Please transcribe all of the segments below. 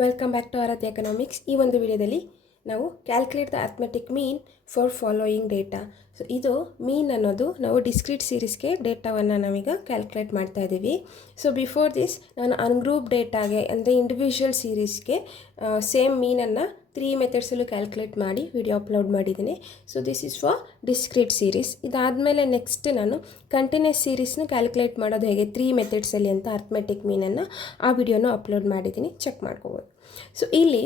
Welcome back to Aarathi economics. ಈ ಒಂದು ವಿಡಿಯೋದಲ್ಲಿ ನಾವು calculate the arithmetic mean for following data. So ಇದು ಮೀನ್ ಅನ್ನೋದು ನಾವು ಡಿಸ್ಕ್ರೀಟ್ ಸೀರೀಸ್ಗೆ ಡೇಟಾವನ್ನು ನಾವೀಗ ಕ್ಯಾಲ್ಕುಲೇಟ್ ಮಾಡ್ತಾ ಇದ್ದೀವಿ. ಸೊ ಬಿಫೋರ್ ದಿಸ್ ನಾನು ಅನ್ಗ್ರೂಪ್ ಡೇಟಾಗೆ ಅಂದರೆ ಇಂಡಿವಿಜುವಲ್ ಸೀರೀಸ್ಗೆ ಸೇಮ್ ಮೀನನ್ನು 3 ಮೆಥಡ್ಸಲ್ಲೂ ಕ್ಯಾಲ್ಕುಲೇಟ್ ಮಾಡಿ ವಿಡಿಯೋ ಅಪ್ಲೋಡ್ ಮಾಡಿದ್ದೀನಿ. So this is for discrete series. ಇದಾದಮೇಲೆ ನೆಕ್ಸ್ಟ್ ನಾನು ಕಂಟಿನ್ಯೂಸ್ ಸೀರೀಸ್ನ ಕ್ಯಾಲ್ಕುಲೇಟ್ ಮಾಡೋದು ಹೇಗೆ 3 ಮೆಥಡ್ಸಲ್ಲಿ ಅಂತ ಅರ್ಥಮೆಟಿಕ್ ಮೀನನ್ನು ಆ ವಿಡಿಯೋನ ಅಪ್ಲೋಡ್ ಮಾಡಿದ್ದೀನಿ, ಚೆಕ್ ಮಾಡ್ಕೋಬೋದು. ಸೊ ಇಲ್ಲಿ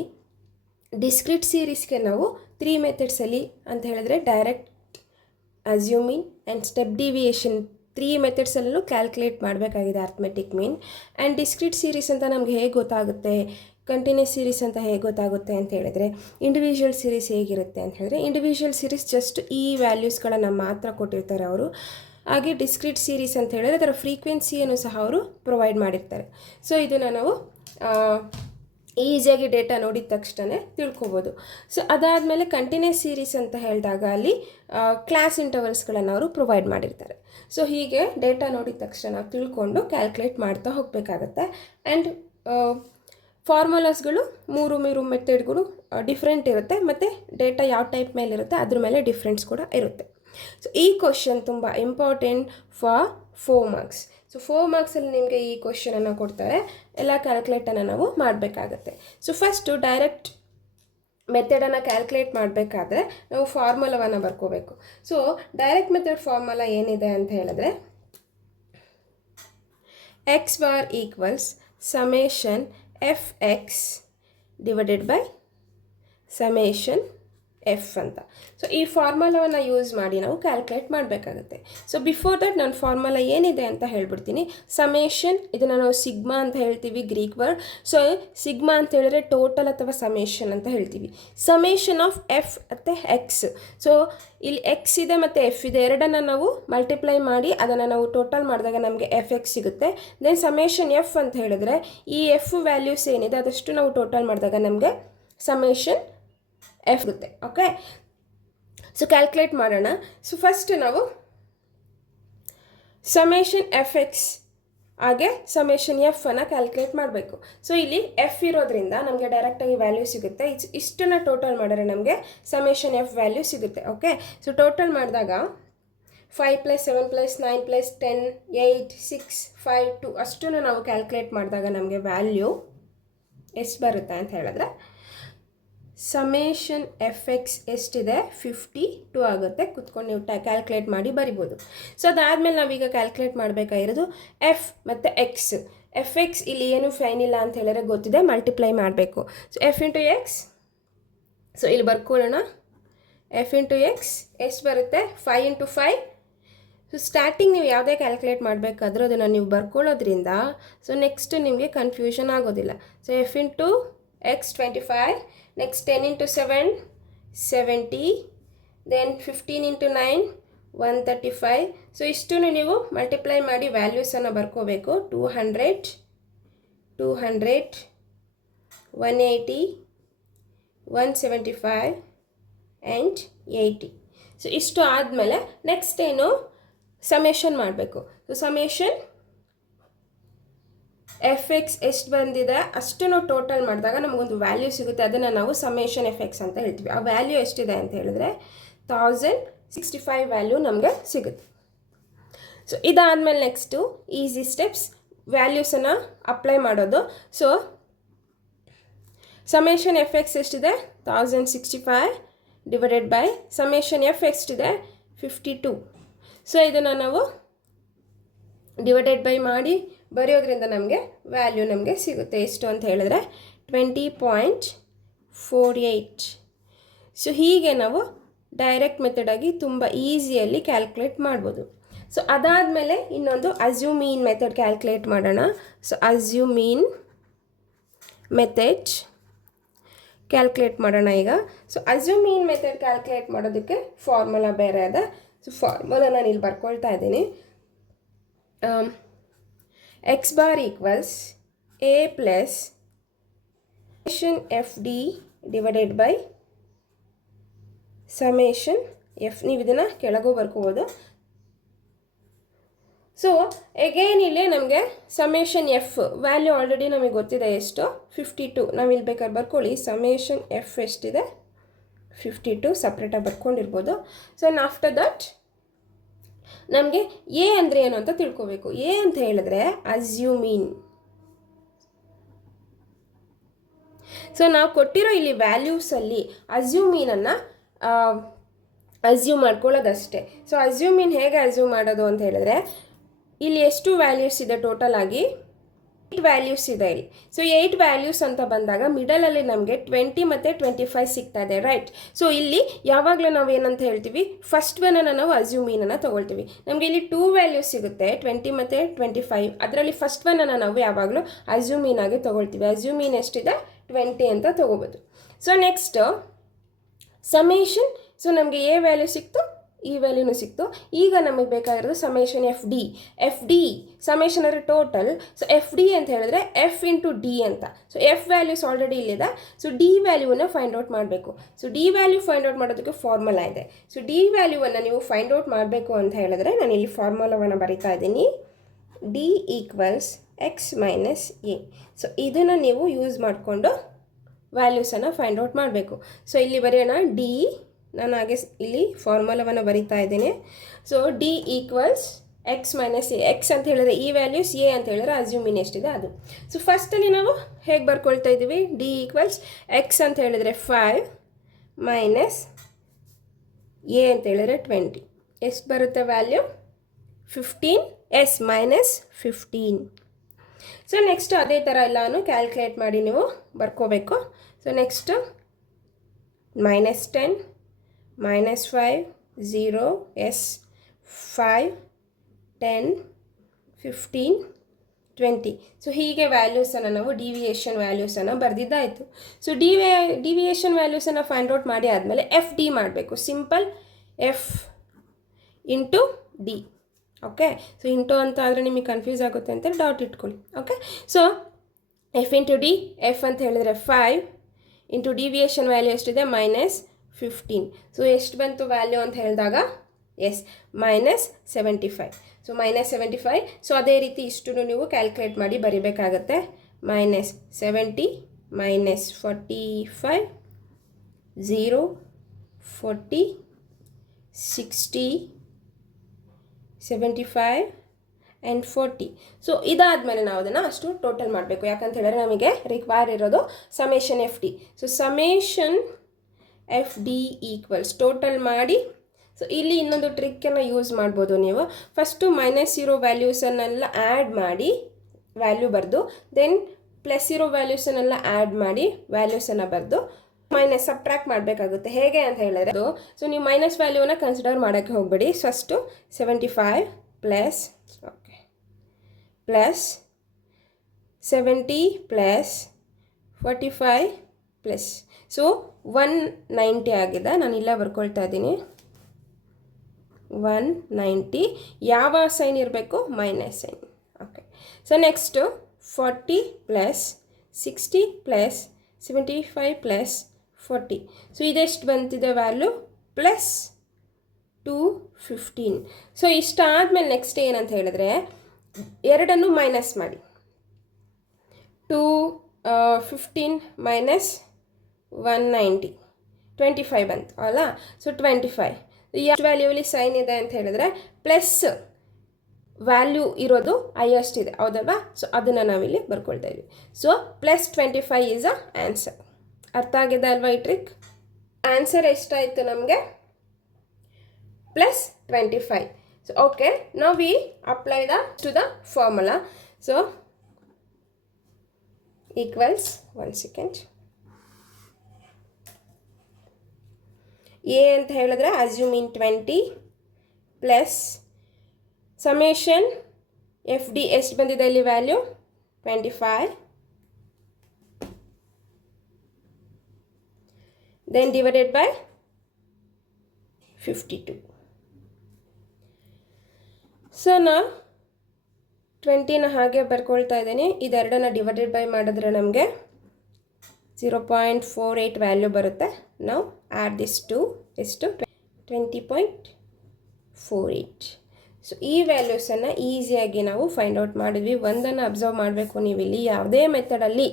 ಡಿಸ್ಕ್ರೀಟ್ ಸೀರೀಸ್ಗೆ ನಾವು 3 ಮೆಥಡ್ಸಲ್ಲಿ ಅಂತ ಹೇಳಿದ್ರೆ direct, assuming and step deviation 3 ಮೆಥಡ್ಸಲ್ಲೂ ಕ್ಯಾಲ್ಕುಲೇಟ್ ಮಾಡಬೇಕಾಗಿದೆ arithmetic mean. And discrete series ಅಂತ ನಮಗೆ ಹೇಗೆ ಗೊತ್ತಾಗುತ್ತೆ, ಕಂಟಿನ್ಯೂಸ್ ಸೀರೀಸ್ ಅಂತ ಹೇಗೆ ಗೊತ್ತಾಗುತ್ತೆ ಅಂತ ಹೇಳಿದರೆ, ಇಂಡಿವಿಜುವಲ್ ಸೀರೀಸ್ ಹೇಗಿರುತ್ತೆ ಅಂತ ಹೇಳಿದ್ರೆ, ಇಂಡಿವಿಜುವಲ್ ಸೀರೀಸ್ ಜಸ್ಟ್ ಈ ವ್ಯಾಲ್ಯೂಸ್ಗಳನ್ನು ಮಾತ್ರ ಕೊಟ್ಟಿರ್ತಾರೆ ಅವರು. ಹಾಗೆ ಡಿಸ್ಕ್ರೀಟ್ ಸೀರೀಸ್ ಅಂತ ಹೇಳಿದ್ರೆ ಅದರ ಫ್ರೀಕ್ವೆನ್ಸಿಯನ್ನು ಸಹ ಅವರು ಪ್ರೊವೈಡ್ ಮಾಡಿರ್ತಾರೆ. ಸೊ ಇದನ್ನು ನಾವು ಈಸಿಯಾಗಿ ಡೇಟಾ ನೋಡಿದ ತಕ್ಷಣ ತಿಳ್ಕೊಬೋದು. ಸೊ ಅದಾದಮೇಲೆ ಕಂಟಿನ್ಯೂಸ್ ಸೀರೀಸ್ ಅಂತ ಹೇಳಿದಾಗ ಅಲ್ಲಿ ಕ್ಲಾಸ್ ಇಂಟರ್ವಲ್ಸ್ಗಳನ್ನು ಅವರು ಪ್ರೊವೈಡ್ ಮಾಡಿರ್ತಾರೆ. ಸೊ ಹೀಗೆ ಡೇಟಾ ನೋಡಿದ ತಕ್ಷಣ ತಿಳ್ಕೊಂಡು ಕ್ಯಾಲ್ಕುಲೇಟ್ ಮಾಡ್ತಾ ಹೋಗಬೇಕಾಗತ್ತೆ. ಆ್ಯಂಡ್ ಫಾರ್ಮುಲಾಸ್ಗಳು ಮೂರು ಮೆಥಡ್ಗಳು ಡಿಫ್ರೆಂಟ್ ಇರುತ್ತೆ, ಮತ್ತು ಡೇಟಾ ಯಾವ ಟೈಪ್ ಮೇಲೆ ಇರುತ್ತೆ ಅದ್ರ ಮೇಲೆ ಡಿಫ್ರೆನ್ಸ್ ಕೂಡ ಇರುತ್ತೆ. ಸೊ ಈ ಕ್ವಶನ್ ತುಂಬ ಇಂಪಾರ್ಟೆಂಟ್ ಫಾರ್ 4 ಮಾರ್ಕ್ಸ್. ಸೊ 4 ಮಾರ್ಕ್ಸಲ್ಲಿ ನಿಮಗೆ ಈ ಕ್ವಶನನ್ನು ಕೊಡ್ತಾರೆ, ಎಲ್ಲ ಕ್ಯಾಲ್ಕುಲೇಟನ್ನು ನಾವು ಮಾಡಬೇಕಾಗತ್ತೆ. ಸೊ ಫಸ್ಟು ಡೈರೆಕ್ಟ್ ಮೆಥಡನ್ನು ಕ್ಯಾಲ್ಕುಲೇಟ್ ಮಾಡಬೇಕಾದ್ರೆ ನಾವು ಫಾರ್ಮುಲಾವನ್ನು ಬರ್ಕೋಬೇಕು. ಸೊ ಡೈರೆಕ್ಟ್ ಮೆಥಡ್ ಫಾರ್ಮುಲಾ ಏನಿದೆ ಅಂತ ಹೇಳಿದ್ರೆ, X bar equals summation F X divided by summation F ಅಂತ. ಸೊ ಈ ಫಾರ್ಮುಲಾವನ್ನು ಯೂಸ್ ಮಾಡಿ ನಾವು ಕ್ಯಾಲ್ಕುಲೇಟ್ ಮಾಡಬೇಕಾಗುತ್ತೆ. ಸೊ ಬಿಫೋರ್ ದಟ್ ನಾನು ಫಾರ್ಮುಲಾ ಏನಿದೆ ಅಂತ ಹೇಳ್ಬಿಡ್ತೀನಿ. ಸಮೇಷನ್, ಇದನ್ನು ನಾವು ಸಿಗ್ಮಾ ಅಂತ ಹೇಳ್ತೀವಿ, ಗ್ರೀಕ್ ವರ್ಡ್. ಸೊ ಸಿಗ್ಮಾ ಅಂತ ಹೇಳಿದ್ರೆ ಟೋಟಲ್ ಅಥವಾ ಸಮೇಷನ್ ಅಂತ ಹೇಳ್ತೀವಿ. ಸಮೇಷನ್ ಆಫ್ ಎಫ್ ಮತ್ತು ಎಕ್ಸ್. ಸೊ ಇಲ್ಲಿ ಎಕ್ಸ್ ಇದೆ ಮತ್ತು ಎಫ್ ಇದೆ, ಎರಡನ್ನು ನಾವು ಮಲ್ಟಿಪ್ಲೈ ಮಾಡಿ ಅದನ್ನು ನಾವು ಟೋಟಲ್ ಮಾಡಿದಾಗ ನಮಗೆ ಎಫ್ ಎಕ್ಸ್ ಸಿಗುತ್ತೆ. ದೆನ್ ಸಮೇಷನ್ ಎಫ್ ಅಂತ ಹೇಳಿದ್ರೆ ಈ ಎಫ್ ವ್ಯಾಲ್ಯೂಸ್ ಏನಿದೆ ಅದಷ್ಟು ನಾವು ಟೋಟಲ್ ಮಾಡಿದಾಗ ನಮಗೆ ಸಮೇಷನ್ ಎಫ್ ಇರುತ್ತೆ. ಓಕೆ, ಸೊ ಕ್ಯಾಲ್ಕುಲೇಟ್ ಮಾಡೋಣ. ಸೊ ಫಸ್ಟ್ ನಾವು ಸಮೇಷನ್ ಎಫ್ ಎಕ್ಸ್ ಹಾಗೆ ಸಮೇಷನ್ ಎಫ್ ಅನ್ನು ಕ್ಯಾಲ್ಕುಲೇಟ್ ಮಾಡಬೇಕು. ಸೊ ಇಲ್ಲಿ ಎಫ್ ಇರೋದ್ರಿಂದ ನಮಗೆ ಡೈರೆಕ್ಟಾಗಿ ವ್ಯಾಲ್ಯೂ ಸಿಗುತ್ತೆ. ಇಷ್ಟನ್ನು ಟೋಟಲ್ ಮಾಡಿದ್ರೆ ನಮಗೆ ಸಮೇಷನ್ ಎಫ್ ವ್ಯಾಲ್ಯೂ ಸಿಗುತ್ತೆ. ಓಕೆ, ಸೊ ಟೋಟಲ್ ಮಾಡಿದಾಗ 5 + 7 + 9 + 10 8 6 5 2 ಅಷ್ಟನ್ನು ನಾವು ಕ್ಯಾಲ್ಕುಲೇಟ್ ಮಾಡಿದಾಗ ನಮಗೆ ವ್ಯಾಲ್ಯೂ ಎಷ್ಟು ಬರುತ್ತೆ ಅಂತ ಹೇಳಿದ್ರೆ, ಸಮೇಷನ್ ಎಫ್ ಎಕ್ಸ್ ಎಷ್ಟಿದೆ 52 ಆಗುತ್ತೆ. ಕುತ್ಕೊಂಡು ನೀವು ಕ್ಯಾಲ್ಕುಲೇಟ್ ಮಾಡಿ ಬರಿಬೋದು. ಸೊ ಅದಾದಮೇಲೆ ನಾವೀಗ ಕ್ಯಾಲ್ಕುಲೇಟ್ ಮಾಡಬೇಕಾಗಿರೋದು ಎಫ್ ಮತ್ತು ಎಕ್ಸ್. ಎಫ್ ಎಕ್ಸ್ ಇಲ್ಲಿ ಏನು ಫೈನ್ ಇಲ್ಲ ಅಂತ ಹೇಳಿದ್ರೆ ಗೊತ್ತಿದೆ, ಮಲ್ಟಿಪ್ಲೈ ಮಾಡಬೇಕು. So F into X, so ಇಲ್ಲಿ ಬರ್ಕೊಳ್ಳೋಣ. ಎಫ್ ಇಂಟು ಎಕ್ಸ್ ಎಷ್ಟು ಬರುತ್ತೆ, 5 × 5. ಸೊ ಸ್ಟಾರ್ಟಿಂಗ್ ನೀವು ಯಾವುದೇ ಕ್ಯಾಲ್ಕುಲೇಟ್ ಮಾಡಬೇಕಾದ್ರೂ ಅದನ್ನು ನೀವು ಬರ್ಕೊಳ್ಳೋದ್ರಿಂದ ಸೊ ನೆಕ್ಸ್ಟ್ ನಿಮಗೆ ಕನ್ಫ್ಯೂಷನ್ ಆಗೋದಿಲ್ಲ. So F into X 25, next 10 × 7 70, then 15 × 9 135. So ಇಷ್ಟನ್ನು ನೀವು ಮಲ್ಟಿಪ್ಲೈ ಮಾಡಿ ವ್ಯಾಲ್ಯೂಸನ್ನು ಬರ್ಕೋಬೇಕು. 200 180 175 ಆ್ಯಂಡ್ 80. ಸೊ ಇಷ್ಟು ಆದಮೇಲೆ ನೆಕ್ಸ್ಟ್ ಏನು ಸಮೇಷನ್ ಮಾಡಬೇಕು. ಸೊ ಸಮೇಷನ್ ಎಫ್ ಎಕ್ಸ್ ಎಷ್ಟು ಬಂದಿದೆ ಅಷ್ಟನ್ನು ಟೋಟಲ್ ಮಾಡಿದಾಗ ನಮಗೊಂದು ವ್ಯಾಲ್ಯೂ ಸಿಗುತ್ತೆ, ಅದನ್ನು ನಾವು ಸಮೇಷನ್ ಎಫ್ ಎಕ್ಸ್ ಅಂತ ಹೇಳ್ತೀವಿ. ಆ ವ್ಯಾಲ್ಯೂ ಎಷ್ಟಿದೆ ಅಂತ ಹೇಳಿದ್ರೆ 1065 ವ್ಯಾಲ್ಯೂ ನಮಗೆ ಸಿಗುತ್ತೆ. ಸೊ ಇದಾದಮೇಲೆ ನೆಕ್ಸ್ಟು ಈಸಿ ಸ್ಟೆಪ್ಸ್, ವ್ಯಾಲ್ಯೂಸನ್ನು ಅಪ್ಲೈ ಮಾಡೋದು. ಸೊ ಸಮೇಷನ್ ಎಫ್ ಎಕ್ಸ್ ಎಷ್ಟಿದೆ 1065 ಡಿವೈಡೆಡ್ ಬೈ ಸಮೇಷನ್ ಎಫ್ ಎಷ್ಟಿದೆ 52. ಸೊ ಇದನ್ನು ನಾವು ಡಿವೈಡೆಡ್ ಬೈ ಮಾಡಿ ಬರೆಯೋದ್ರಿಂದ ನಮಗೆ ವ್ಯಾಲ್ಯೂ ನಮಗೆ ಸಿಗುತ್ತೆ. ಎಷ್ಟು ಅಂತ ಹೇಳಿದ್ರೆ 20.48. ಸೊ ಹೀಗೆ ನಾವು ಡೈರೆಕ್ಟ್ ಮೆಥಡಾಗಿ ತುಂಬ ಈಸಿಯಲ್ಲಿ ಕ್ಯಾಲ್ಕುಲೇಟ್ ಮಾಡ್ಬೋದು. ಸೊ ಅದಾದಮೇಲೆ ಇನ್ನೊಂದು ಅಸ್ಯೂಮೀನ್ ಮೆಥಡ್ ಕ್ಯಾಲ್ಕುಲೇಟ್ ಮಾಡೋಣ. ಸೊ ಅಸ್ಯೂಮೀನ್ ಮೆಥಡ್ ಕ್ಯಾಲ್ಕುಲೇಟ್ ಮಾಡೋಣ ಈಗ. ಸೊ ಅಸ್ಯೂಮೀನ್ ಮೆಥಡ್ ಕ್ಯಾಲ್ಕುಲೇಟ್ ಮಾಡೋದಕ್ಕೆ ಫಾರ್ಮುಲಾ ಬೇರೆ ಅದ. ಸೊ ಫಾರ್ಮುಲಾ ನಾನು ಇಲ್ಲಿ ಬರ್ಕೊಳ್ತಾ ಇದ್ದೀನಿ. X bar equals A plus summation F D divided by summation F. ನೀವು ಇದನ್ನು ಕೆಳಗೂ ಬರ್ಕೋಬೋದು. ಸೊ ಎಗೇನ್ ಇಲ್ಲಿ ನಮಗೆ ಸಮೇಷನ್ ಎಫ್ ವ್ಯಾಲ್ಯೂ ಆಲ್ರೆಡಿ ನಮಗೆ ಗೊತ್ತಿದೆ ಎಷ್ಟು 52. ನಾವು ಇಲ್ಲಿ ಬೇಕಾದ್ರೆ ಬರ್ಕೊಳ್ಳಿ ಸಮೇಷನ್ ಎಫ್ ಎಷ್ಟಿದೆ 52 ಸಪ್ರೇಟಾಗಿ ಬರ್ಕೊಂಡಿರ್ಬೋದು. ಸೊ ಆಫ್ಟರ್ ದಟ್ ನಮಗೆ ಎ ಅಂದರೆ ಏನು ಅಂತ ತಿಳ್ಕೊಬೇಕು. ಎ ಅಂತ ಹೇಳಿದ್ರೆ ಅಸ್ಯೂಮೀನ್. ಸೊ ನಾವು ಕೊಟ್ಟಿರೋ ಇಲ್ಲಿ ವ್ಯಾಲ್ಯೂಸಲ್ಲಿ ಅಸ್ಯೂಮೀನನ್ನು ಅಸ್ಯೂಮ್ ಮಾಡ್ಕೊಳ್ಳೋದಷ್ಟೇ. ಸೊ ಅಸ್ಯೂಮೀನ್ ಹೇಗೆ ಅಸ್ಯೂಮ್ ಮಾಡೋದು ಅಂತ ಹೇಳಿದ್ರೆ ಇಲ್ಲಿ ಎಷ್ಟು ವ್ಯಾಲ್ಯೂಸ್ ಇದೆ ಟೋಟಲ್ ಆಗಿ 8 ವ್ಯಾಲ್ಯೂಸ್ ಇದೆ ಇಲ್ಲಿ. ಸೊ 8 ವ್ಯಾಲ್ಯೂಸ್ ಅಂತ ಬಂದಾಗ ಮಿಡಲಲ್ಲಿ ನಮಗೆ 20 ಮತ್ತು 25 ಸಿಗ್ತಾ ಇದೆ, ರೈಟ್. ಸೊ ಇಲ್ಲಿ ಯಾವಾಗಲೂ ನಾವು ಏನಂತ ಹೇಳ್ತೀವಿ, ಫಸ್ಟ್ ಒನ್ನನ್ನು ನಾವು ಅಸ್ಯೂಮೀನನ್ನು ತೊಗೊಳ್ತೀವಿ. ನಮಗೆ ಇಲ್ಲಿ 2 ವ್ಯಾಲ್ಯೂಸ್ ಸಿಗುತ್ತೆ 20 ಮತ್ತು 25. ಅದರಲ್ಲಿ ಫಸ್ಟ್ ಒನ್ನನ್ನು ನಾವು ಯಾವಾಗಲೂ ಅಸ್ಯೂಮೀನ್ ಆಗಿ ತೊಗೊಳ್ತೀವಿ. ಅಸ್ಯೂಮೀನ್ ಎಷ್ಟಿದೆ 20 ಅಂತ ತೊಗೋಬೋದು. So next summation. ಸೊ ನಮಗೆ ಎ ವ್ಯಾಲ್ಯೂ ಸಿಕ್ತು, ಈ ವ್ಯಾಲ್ಯೂನು ಸಿಕ್ತು. ಈಗ ನಮಗೆ ಬೇಕಾಗಿರೋದು ಸಮೇಷನ್ ಎಫ್ ಡಿ. ಸಮೇಷನ್ ಅಂದರೆ ಟೋಟಲ್. ಸೊ ಎಫ್ ಡಿ ಅಂತ ಹೇಳಿದ್ರೆ ಎಫ್ ಇಂಟು ಡಿ ಅಂತ. ಸೊ ಎಫ್ ವ್ಯಾಲ್ಯೂಸ್ ಆಲ್ರೆಡಿ ಇಲ್ಲಿದೆ. ಸೊ ಡಿ ವ್ಯಾಲ್ಯೂವನ್ನು ಫೈಂಡ್ ಔಟ್ ಮಾಡಬೇಕು. So D value find out ಮಾಡೋದಕ್ಕೆ ಫಾರ್ಮುಲಾ ಇದೆ. ಸೊ ಡಿ ವ್ಯಾಲ್ಯೂವನ್ನು ನೀವು ಫೈಂಡ್ ಔಟ್ ಮಾಡಬೇಕು ಅಂತ ಹೇಳಿದ್ರೆ ನಾನು ಇಲ್ಲಿ ಫಾರ್ಮುಲಾವನ್ನು ಬರಿತಾ ಇದ್ದೀನಿ. D equals X minus A. So ಇದನ್ನು ನೀವು ಯೂಸ್ ಮಾಡಿಕೊಂಡು ವ್ಯಾಲ್ಯೂಸನ್ನು ಫೈಂಡ್ ಔಟ್ ಮಾಡಬೇಕು. ಸೊ ಇಲ್ಲಿ ಬರೆಯೋಣ ಡಿ. ನಾನು ಹಾಗೆ ಇಲ್ಲಿ ಫಾರ್ಮುಲಾವನ್ನು ಬರಿತಾ ಇದ್ದೇನೆ. So D equals X minus A. X ಅಂತ ಹೇಳಿದ್ರೆ ಈ ವ್ಯಾಲ್ಯೂಸ್, ಎ ಅಂತ ಹೇಳಿದ್ರೆ ಅಸ್ಯೂಮಿನ್ ಎಷ್ಟಿದೆ ಅದು. ಸೊ ಫಸ್ಟಲ್ಲಿ ನಾವು ಹೇಗೆ ಬರ್ಕೊಳ್ತಾ ಇದ್ದೀವಿ, ಡಿ ಈಕ್ವಲ್ಸ್ ಎಕ್ಸ್ ಅಂತ ಹೇಳಿದ್ರೆ 5 ಮೈನಸ್ ಎ ಅಂತ ಹೇಳಿದ್ರೆ 20. ಎಷ್ಟು ಬರುತ್ತೆ ವ್ಯಾಲ್ಯೂ 15 ಎಸ್ ಮೈನಸ್ 15. ಸೊ ನೆಕ್ಸ್ಟ್ ಅದೇ ಥರ ಎಲ್ಲನೂ ಕ್ಯಾಲ್ಕುಲೇಟ್ ಮಾಡಿ ನೀವು ಬರ್ಕೋಬೇಕು. ಸೊ ನೆಕ್ಸ್ಟು -10 -5 0 ಎಸ್ 5 10 15 20. ಸೊ ಹೀಗೆ ವ್ಯಾಲ್ಯೂಸನ್ನು ನಾವು ಡಿವಿಯೇಷನ್ ವ್ಯಾಲ್ಯೂಸನ್ನು ಬರೆದಿದ್ದಾಯಿತು. ಸೊ ಡಿವಿಯೇಷನ್ ವ್ಯಾಲ್ಯೂಸನ್ನು ಫೈಂಡ್ ಔಟ್ ಮಾಡಿ ಆದಮೇಲೆ ಎಫ್ ಡಿ ಮಾಡಬೇಕು. Simple F into D. Okay. So into ಅಂತ ಆದರೆ ನಿಮಗೆ ಕನ್ಫ್ಯೂಸ್ ಆಗುತ್ತೆ ಅಂತ ಡಾಟ್ ಇಟ್ಕೊಳ್ಳಿ. Okay. So F into D. F ಅಂತ ಹೇಳಿದ್ರೆ 5 ಇಂಟು ಡಿವಿಯೇಷನ್ ವ್ಯಾಲ್ಯೂ ಎಷ್ಟಿದೆ -15. ಸೊ ಎಷ್ಟು ಬಂತು ವ್ಯಾಲ್ಯೂ ಅಂತ ಹೇಳಿದಾಗ ಎಸ್ -75. ಸೊ -75. ಸೊ ಅದೇ ರೀತಿ ಇಷ್ಟು ನೀವು ಕ್ಯಾಲ್ಕುಲೇಟ್ ಮಾಡಿ ಬರಿಬೇಕಾಗತ್ತೆ. -70 -45 0 40 60 75 ಆ್ಯಂಡ್ 40. ಸೊ ಇದಾದಮೇಲೆ ನಾವು ಅದನ್ನು ಅಷ್ಟು ಟೋಟಲ್ ಮಾಡಬೇಕು. ಯಾಕಂತ ಹೇಳಿದ್ರೆ ನಮಗೆ ರಿಕ್ವೈರ್ ಇರೋದು summation F D. So summation F D equals total ಮಾಡಿ. ಸೊ ಇಲ್ಲಿ ಇನ್ನೊಂದು ಟ್ರಿಕ್ಕನ್ನು ಯೂಸ್ ಮಾಡ್ಬೋದು ನೀವು. ಫಸ್ಟು -0 ವ್ಯಾಲ್ಯೂಸನ್ನೆಲ್ಲ ಆ್ಯಡ್ ಮಾಡಿ ವ್ಯಾಲ್ಯೂ ಬರೆದು, ದೆನ್ +0 ವ್ಯಾಲ್ಯೂಸನ್ನೆಲ್ಲ ಆ್ಯಡ್ ಮಾಡಿ ವ್ಯಾಲ್ಯೂಸನ್ನು ಬರೆದು ಮೈನಸ್ ಸಬ್ಟ್ರ್ಯಾಕ್ಟ್ ಮಾಡಬೇಕಾಗುತ್ತೆ. ಹೇಗೆ ಅಂತ ಹೇಳಿದ್ರೆ ಸೊ ನೀವು ಮೈನಸ್ ವ್ಯಾಲ್ಯೂವನ್ನು ಕನ್ಸಿಡರ್ ಮಾಡೋಕ್ಕೆ ಹೋಗಬೇಡಿ. First 75 plus 70 plus 45 plus. So 190 ಆಗಿದೆ. ನಾನು ಇಲ್ಲೇ ಬರ್ಕೊಳ್ತಾ ಇದ್ದೀನಿ 190. ಯಾವ ಸೈನ್ ಇರಬೇಕು, minus sign. Okay. So next 40 plus 60 plus 75 plus 40. So ಇದೆಷ್ಟು ಬಂತಿದೆ ವ್ಯಾಲ್ಯೂ +215. ಸೊ ಇಷ್ಟಾದಮೇಲೆ ನೆಕ್ಸ್ಟ್ ಏನಂತ ಹೇಳಿದ್ರೆ ಎರಡನ್ನು ಮೈನಸ್ ಮಾಡಿ. 215 ಮೈನಸ್ 190 25 ಬಂತು ಅಲ್ಲ. ಸೊ 25 ಎಷ್ಟು ವ್ಯಾಲ್ಯೂಲಿ ಸೈನ್ ಇದೆ ಅಂತ ಹೇಳಿದ್ರೆ ಪ್ಲಸ್ ವ್ಯಾಲ್ಯೂ ಇರೋದು ಹೈಯೆಸ್ಟ್ ಇದೆ, ಹೌದಲ್ವಾ. ಸೊ ಅದನ್ನು ನಾವಿಲ್ಲಿ ಬರ್ಕೊಳ್ತಾ ಇದ್ವಿ. So +25 is a answer. ಅರ್ಥ ಆಗಿದೆ ಅಲ್ವಾ ಈ ಟ್ರಿಕ್. ಆನ್ಸರ್ ಎಷ್ಟಾಯಿತು ನಮಗೆ +25. So okay, now we apply to the formula. So equals 1 second. A ಅಂತ ಹೇಳಿದ್ರೆ assumed mean 20 plus summation F D ಎಷ್ಟು ಬಂದಿದೆ ಇಲ್ಲಿ value 25, then divided by 52. So ನಾ 20ನ ಹಾಗೆ ಬರ್ಕೊಳ್ತಾ ಇದ್ದೀನಿ. ಇದೆರಡನ್ನ ಡಿವೈಡೆಡ್ ಬೈ ಮಾಡಿದ್ರೆ ನಮಗೆ 0.48 ವ್ಯಾಲ್ಯೂ ಬರುತ್ತೆ. ನಾವು ಆ್ಯಡ್ ದಿಸ್ ಟು ಎಷ್ಟು 20.48. ಸೊ ಈ ವ್ಯಾಲ್ಯೂಸನ್ನು ಈಸಿಯಾಗಿ ನಾವು ಫೈಂಡ್ ಔಟ್ ಮಾಡಿದ್ವಿ. ಒಂದನ್ನು ಅಬ್ಸರ್ವ್ ಮಾಡಬೇಕು ನೀವು, ಇಲ್ಲಿ ಯಾವುದೇ ಮೆಥಡಲ್ಲಿ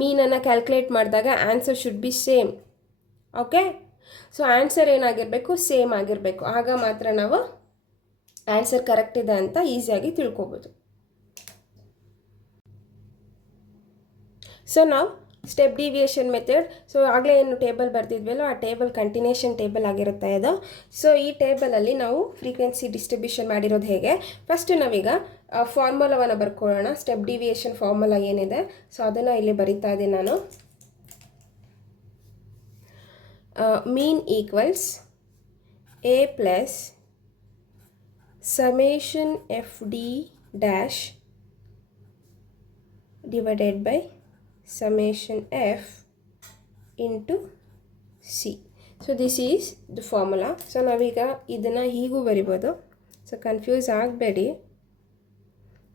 ಮೀನನ್ನು ಕ್ಯಾಲ್ಕುಲೇಟ್ ಮಾಡಿದಾಗ answer should be same. Okay, so answer ಏನಾಗಿರಬೇಕು, ಸೇಮ್ ಆಗಿರಬೇಕು. ಆಗ ಮಾತ್ರ ನಾವು ಆನ್ಸರ್ ಕರೆಕ್ಟ್ ಇದೆ ಅಂತ ಈಸಿಯಾಗಿ ತಿಳ್ಕೊಬೋದು. ಸೊ ನಾವು ಸ್ಟೆಪ್ ಡಿವಿಯೇಷನ್ ಮೆಥಡ್, ಸೊ ಆಗಲೇ ಏನು ಟೇಬಲ್ ಬರ್ತಿದ್ವಲ್ಲೋ ಆ ಟೇಬಲ್ ಕಂಟಿನ್ಯೂಷನ್ ಟೇಬಲ್ ಆಗಿರುತ್ತೆ ಇದು. ಸೊ ಈ ಟೇಬಲಲ್ಲಿ ನಾವು ಫ್ರೀಕ್ವೆನ್ಸಿ ಡಿಸ್ಟ್ರಿಬ್ಯೂಷನ್ ಮಾಡಿರೋದು ಹೇಗೆ, ಫಸ್ಟ್ ನಾವೀಗ ಫಾರ್ಮುಲಾವನ್ನು ಬರ್ಕೊಳ್ಳೋಣ. ಸ್ಟೆಪ್ ಡಿವಿಯೇಷನ್ ಫಾರ್ಮುಲಾ ಏನಿದೆ, ಸೊ ಅದನ್ನು ಇಲ್ಲಿ ಬರಿತಾ ಇದ್ದೀನಿ ನಾನು. Mean equals A plus summation F D dash divided by summation f into c. So this is the formula. So ನಾವೀಗ ಇದನ್ನು ಹೀಗೂ ಬರಿಬೋದು. ಸೊ ಕನ್ಫ್ಯೂಸ್ ಆಗಬೇಡಿ.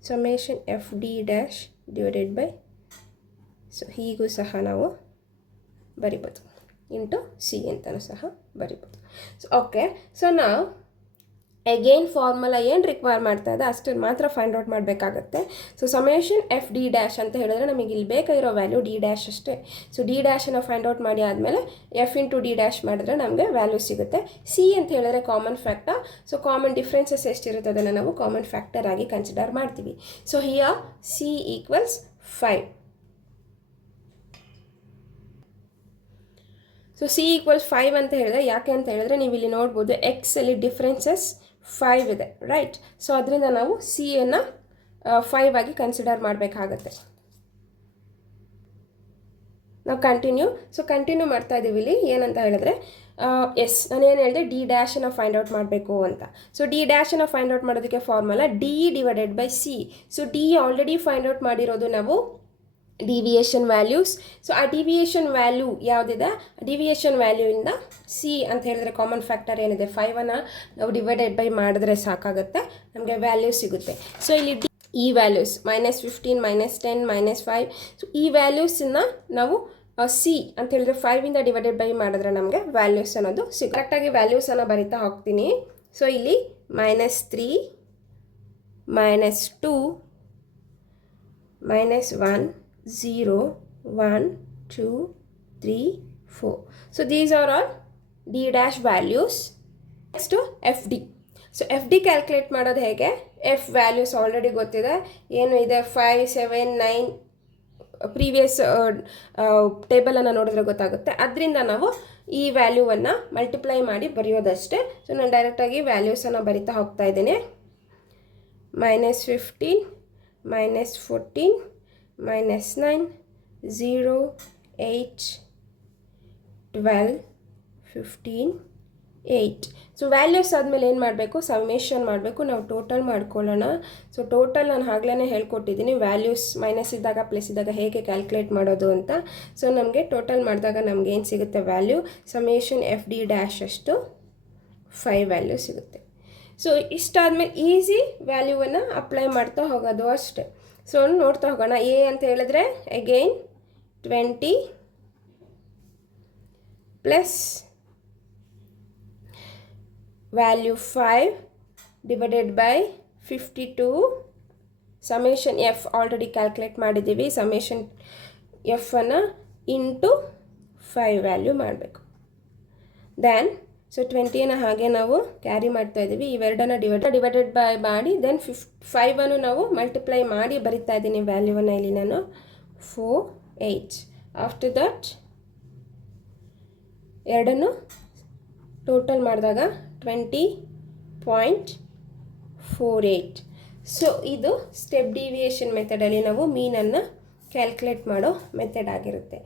summation f d dash divided by, so ಹೀಗೂ ಸಹ ನಾವು ಬರಿಬೋದು, ಇಂಟು ಸಿ ಅಂತಲೂ ಸಹ ಬರಿಬೋದು. ಸೊ ಓಕೆ, ಸೊ ನಾವು ಅಗೇನ್ ಫಾರ್ಮುಲಾ ಏನು ರಿಕ್ವೈರ್ ಮಾಡ್ತಾ ಇದೆ ಅಷ್ಟನ್ನು ಮಾತ್ರ ಫೈಂಡ್ ಔಟ್ ಮಾಡಬೇಕಾಗತ್ತೆ. So summation F D dash ಅಂತ ಹೇಳಿದ್ರೆ ನಮಗೆ ಇಲ್ಲಿ ಬೇಕಾಗಿರೋ ವ್ಯಾಲ್ಯೂ ಡಿ ಡ್ಯಾಶ್ ಅಷ್ಟೇ. ಸೊ ಡಿ ಡ್ಯಾಶನ್ನು ಫೈಂಡ್ ಔಟ್ ಮಾಡಿ ಆದಮೇಲೆ ಎಫ್ ಇಂಟು ಡಿ ಡ್ಯಾಶ್ ಮಾಡಿದ್ರೆ ನಮಗೆ ವ್ಯಾಲ್ಯೂ ಸಿಗುತ್ತೆ. ಸಿ ಅಂತ ಹೇಳಿದ್ರೆ common factor. So common differences ಎಷ್ಟಿರುತ್ತೆ ಅದನ್ನು ನಾವು ಕಾಮನ್ ಫ್ಯಾಕ್ಟರ್ ಆಗಿ ಕನ್ಸಿಡರ್ ಮಾಡ್ತೀವಿ. So here C equals 5. So C equals 5 ಅಂತ ಹೇಳಿದ್ರೆ ಯಾಕೆ ಅಂತ ಹೇಳಿದ್ರೆ ನೀವು ಇಲ್ಲಿ ನೋಡ್ಬೋದು ಎಕ್ಸಲ್ಲಿ ಡಿಫ್ರೆನ್ಸಸ್ 5 ಇದೆ, ರೈಟ್. ಸೊ ಅದರಿಂದ ನಾವು ಸಿಯನ್ನು 5 ಆಗಿ ಕನ್ಸಿಡರ್ ಮಾಡಬೇಕಾಗತ್ತೆ. ನಾವು ಕಂಟಿನ್ಯೂ ಮಾಡ್ತಾ ಇದ್ದೀವಿ ಇಲ್ಲಿ. ಏನಂತ ಹೇಳಿದ್ರೆ ಎಸ್, ನಾನೇನು ಹೇಳಿದೆ, ಡಿ ಡ್ಯಾಶನ್ನು ಫೈಂಡ್ ಔಟ್ ಮಾಡಬೇಕು ಅಂತ. ಸೊ ಡಿ ಡ್ಯಾಶನ್ನು ಫೈಂಡ್ ಔಟ್ ಮಾಡೋದಕ್ಕೆ formula D divided by C. So D already find out ಮಾಡಿರೋದು ನಾವು ಡಿವಿಯೇಷನ್ ವ್ಯಾಲ್ಯೂಸ್. ಸೊ ಆ ಡಿವಿಯೇಷನ್ ವ್ಯಾಲ್ಯೂ ಯಾವುದಿದೆ, ಡಿವಿಯೇಷನ್ ವ್ಯಾಲ್ಯೂಯಿಂದ ಸಿ ಅಂತ ಹೇಳಿದ್ರೆ ಕಾಮನ್ ಫ್ಯಾಕ್ಟರ್ ಏನಿದೆ 5ಅನ್ನು ನಾವು ಡಿವೈಡೆಡ್ ಬೈ ಮಾಡಿದ್ರೆ ಸಾಕಾಗುತ್ತೆ, ನಮಗೆ ವ್ಯಾಲ್ಯೂ ಸಿಗುತ್ತೆ. ಸೊ ಇಲ್ಲಿ ಈ ವ್ಯಾಲ್ಯೂಸ್ -15 -10 -5, ಸೊ ಈ ವ್ಯಾಲ್ಯೂಸನ್ನು ನಾವು ಸಿ ಅಂತ ಹೇಳಿದ್ರೆ 5ಇಂದ ಡಿವೈಡೆಡ್ ಬೈ ಮಾಡಿದ್ರೆ ನಮಗೆ ವ್ಯಾಲ್ಯೂಸ್ ಅನ್ನೋದು ಕರೆಕ್ಟಾಗಿ ವ್ಯಾಲ್ಯೂಸನ್ನು ಬರಿತಾ ಹೋಗ್ತೀನಿ. ಸೊ ಇಲ್ಲಿ -3 -2 -1 0 1 2 3 4. So these are all d dash values. Next to fd. So fd calculate ಮಾಡೋದು ಹೇಗೆ, ಎಫ್ ವ್ಯಾಲ್ಯೂಸ್ ಆಲ್ರೆಡಿ ಗೊತ್ತಿದೆ, ಏನು ಇದೆ 5 7 9 ಪ್ರೀವಿಯಸ್ ಟೇಬಲನ್ನು ನೋಡಿದ್ರೆ ಗೊತ್ತಾಗುತ್ತೆ. ಅದರಿಂದ ನಾವು ಈ ವ್ಯಾಲ್ಯೂವನ್ನು ಮಲ್ಟಿಪ್ಲೈ ಮಾಡಿ ಬರೆಯೋದಷ್ಟೇ. ಸೊ ನಾನು ಡೈರೆಕ್ಟಾಗಿ ವ್ಯಾಲ್ಯೂಸನ್ನು ಬರಿತಾ ಹೋಗ್ತಾ ಇದ್ದೇನೆ. -15 -14 -9 0 8 12 15 8. ಸೊ ವ್ಯಾಲ್ಯೂಸ್ ಆದಮೇಲೆ ಏನು ಮಾಡಬೇಕು, ಸಮೇಷನ್ ಮಾಡಬೇಕು, ನಾವು ಟೋಟಲ್ ಮಾಡ್ಕೊಳ್ಳೋಣ. ಸೊ ಟೋಟಲ್ ನಾನು ಆಗಲೇ ಹೇಳ್ಕೊಟ್ಟಿದ್ದೀನಿ, ವ್ಯಾಲ್ಯೂಸ್ ಮೈನಸ್ ಇದ್ದಾಗ ಪ್ಲಸ್ ಇದ್ದಾಗ ಹೇಗೆ ಕ್ಯಾಲ್ಕುಲೇಟ್ ಮಾಡೋದು ಅಂತ. ಸೊ ನಮಗೆ ಟೋಟಲ್ ಮಾಡಿದಾಗ ನಮ್ಗೆ ಏನು ಸಿಗುತ್ತೆ value, summation F D dash ಅಷ್ಟು 5 ವ್ಯಾಲ್ಯೂ ಸಿಗುತ್ತೆ. ಸೊ ಇಷ್ಟಾದಮೇಲೆ ಈಸಿ ವ್ಯಾಲ್ಯೂವನ್ನು ಅಪ್ಲೈ ಮಾಡ್ತಾ ಹೋಗೋದು ಅಷ್ಟೇ. ಸೊ ನೋಡ್ತಾ ಹೋಗೋಣ. ಎ ಅಂತ ಹೇಳಿದ್ರೆ again 20 plus value 5 divided by 52. Summation F already calculate ಮಾಡಿದ್ದೀವಿ, ಸಮೇಷನ್ ಎಫನ್ನು ಇಂಟು 5 ವ್ಯಾಲ್ಯೂ ಮಾಡಬೇಕು. ದೆನ್ ಸೊ 20ನ ಹಾಗೆ ನಾವು ಕ್ಯಾರಿ ಮಾಡ್ತಾ ಇದ್ದೀವಿ, ಇವೆರಡನ್ನು ಡಿವೈಡೆಡ್ ಬೈ ಮಾಡಿ ದೆನ್ 5ಅನ್ನು ನಾವು ಮಲ್ಟಿಪ್ಲೈ ಮಾಡಿ ಬರಿತಾ ಇದ್ದೀನಿ ವ್ಯಾಲ್ಯೂವನ್ನು ಇಲ್ಲಿ ನಾನು 4 8. ಆಫ್ಟರ್ ದಟ್ ಎರಡನ್ನು ಟೋಟಲ್ ಮಾಡಿದಾಗ 20.48. ಸೊ ಇದು ಸ್ಟೆಪ್ ಡಿವಿಯೇಷನ್ ಮೆಥಡಲ್ಲಿ ನಾವು ಮೀನನ್ನು ಕ್ಯಾಲ್ಕುಲೇಟ್ ಮಾಡೋ ಮೆಥಡ್ ಆಗಿರುತ್ತೆ.